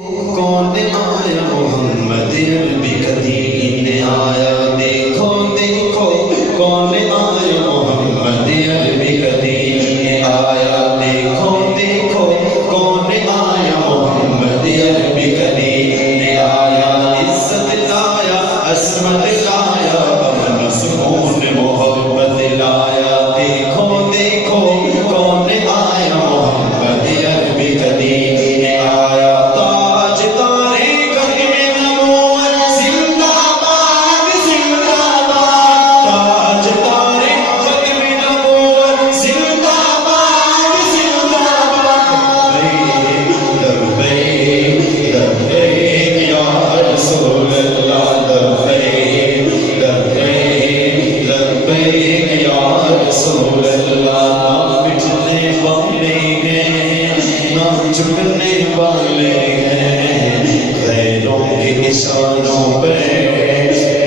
کون آیا محمد عربی قدیم آیا، دیکھو دیکھو کون آیا محمد عربی قدیم آیا، دیکھو دیکھو کون آیا محمد عربی قدیم آیا، عزت لایا عصمت لایا امن سکون محبت لایا، دیکھو دیکھو کون آیا محمد عربی قدیم آیا، چکنے والے ہیں غیروں کے اشاروں پہ،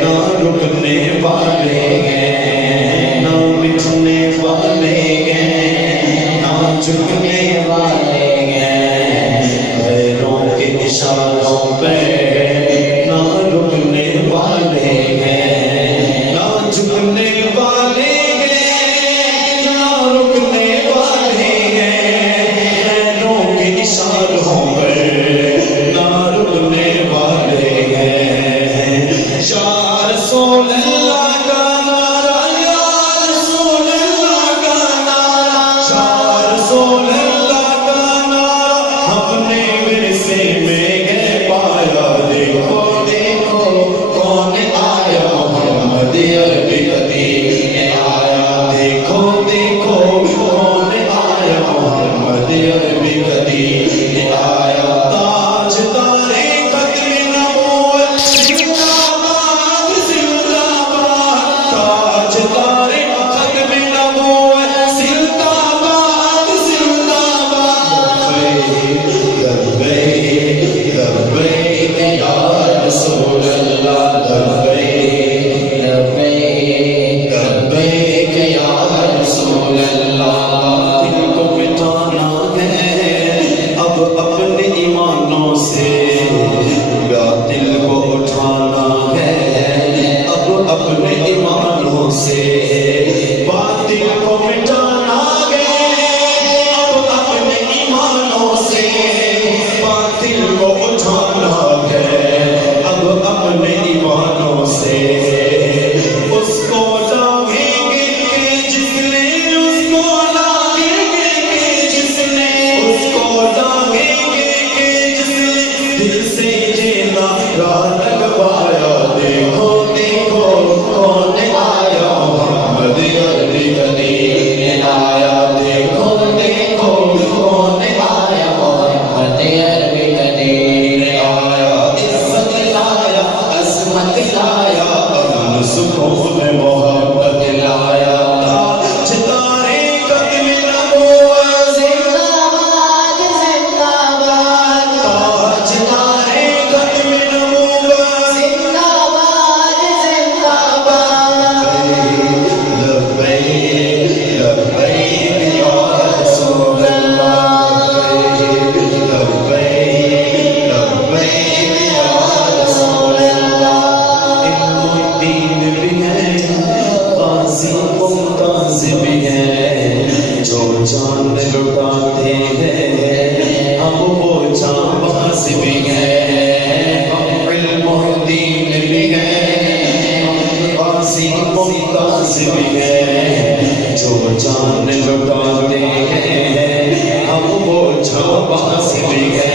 نہ رکنے والے ہیں، نہ مٹنے والے ہیں، نہ چکنے والے ہیں، غیروں کے اشاروں پہ نہ رکنے والے ہیں، نہ چکنے والے ہیں، نہ رکنے والے اشاروں پر نہ رکنے والے ہیں، یا رسول اللہ کا نعرہ، یا رسول اللہ کا نعرہ، یا رسول اللہ کا نعرہ ہم نے ورثے میں ہے پایا، دیکھو دیکھو کون آیا محمد عربی قدیم آیا، دیکھو دیکھو کون آیا محمد عربی قدیم آیا، تاج تارے ختم نبوت زندہ باد زندہ باد، تاج تارے ختم نبوت زندہ باد زندہ باد، لبیک لبیک یا رسول اللہ، لبیک لبیک لبیک یا رسول اللہ، دل کو مٹانا ہے اب اپنے ایمانوں سے، باطل کو اٹھانا ہے اب اپنے ایمانوں سے، باطل کو مٹانا ہے اب اپنے ایمانوں سے، باطل کو اٹھانا ہے اب اپنے ایمانوں سے، اس کو لاگیں گے کہ جس نے، اس کو لاگیں گے کہ جس نے، اس کو لاگیں گے کہ جس نے دل سے جینا راہ لگوایا، دیکھو دیکھو کون آیا محمد عربی قدیم آیا، دیکھو دیکھو کون آیا محمد عربی قدیم آیا، عزت لایا عصمت لایا امن سکون محبت لایا، تاج تارے ختم نبوت زندہ باد زندہ باد، تاج تارے ختم نبوت زندہ باد زندہ باد، لبیک لبیک یا رسول اللہ، لبیک لبیک یا رسول اللہ، علم الدین بھی ہے غازی ممتاز بھی ہے، جو جان لٹاتے ہیں ہم وہ جانباز بھی ہیں، ہم علم الدین بھی ہیں غازی ممتاز بھی ہیں، جو جان لٹاتے ہیں ہم وہ جانباز بھی ہیں،